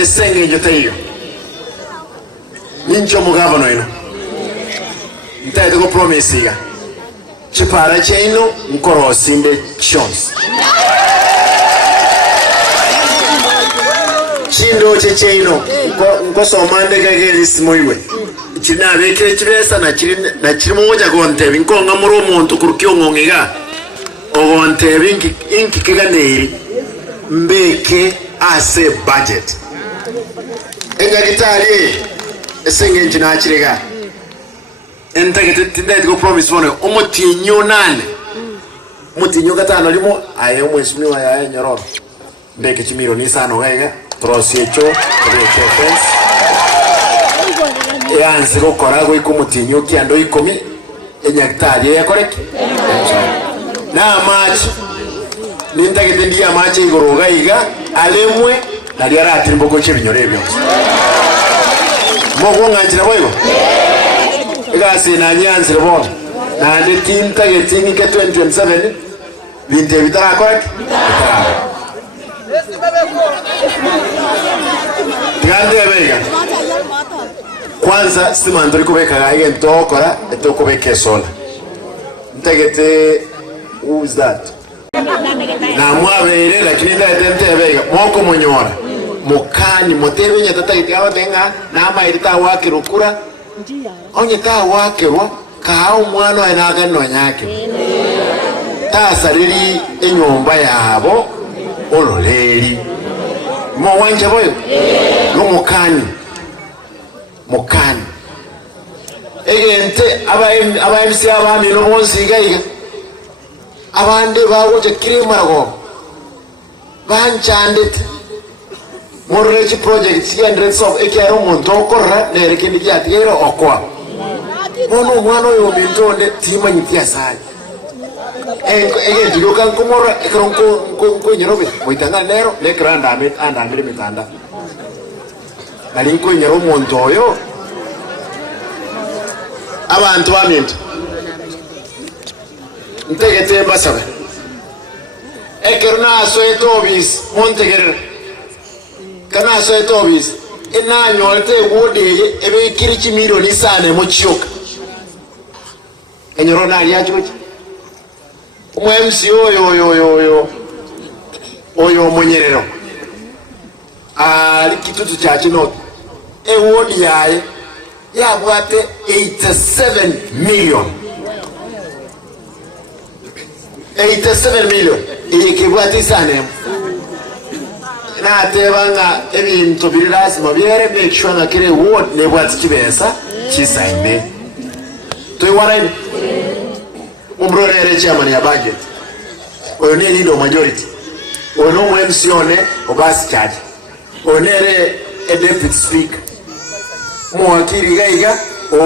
esenge njoteyo nincho mugavano ino ntaite ko promise iga chipara cheino nkoro simbe chons chindo cheino nko somande kageli simoiwe china beke chibesa na chirimo moja gonte binkonga muri omuntu kurukyo ngongiga ogonte binki inki keganeri mbeke ase budget enga gitari esenge njina chirega entagete tindete ko promise one omutinyo nane mutinyo gatano limo aye mwesimi wa ya nyororo mbeke chimiro ni sano gaiga trosiecho mbeke fence yanze gukora go ikumutinyo kiando 10 enyagitari yakoreke na match nintagete ndiya match igoro gaiga alemwe nali arati mboko chebinyore byo mogo nganjira boyo igasi na nyanzi rebo na ndi tintagete ngike 2027 binte bitara koreke Gande bega kwanza sima ndori kubeka gaige ntokora etokubeke sola ntegete who's that na mwabere lakini ndete bega moko munyora mukani motebe nyatata itawa tenga na mairita wake rukura onye ta wake wa kao mwana enaga no nyake tasariri enyomba yabo ololeri mo wanje boyo no mukani egente aba MC abami no bonsiga iga abande bagoje kirimarago banchandete morrechi project siendrets of ekero monto korra nerekindi yatigero okwa bono mwana yo mintonde timanyithia sai egenti yokan kumora ekronko nyerobe moitanga nero ne granda amit anda amire mitanda nalinko nyero monto yo abantu baminto ntegete basabe ekerna so etobis monteger kana so etobis ina nyolte wode ebe kirichi milioni sane mo chioka enyoro na yachibuchi MC oyo monyerero kitutu cha chino ewodi yae yabwate 87 million ikibwate sane na tebanga ebintu birirasi mabiere make sure na kire word ne bwate kibesa chisaime toiwaraini umbrorere chairman ya budget oyo nini ndo majority ono MC one obasi charge onere a deputy speaker mwakiri gaiga o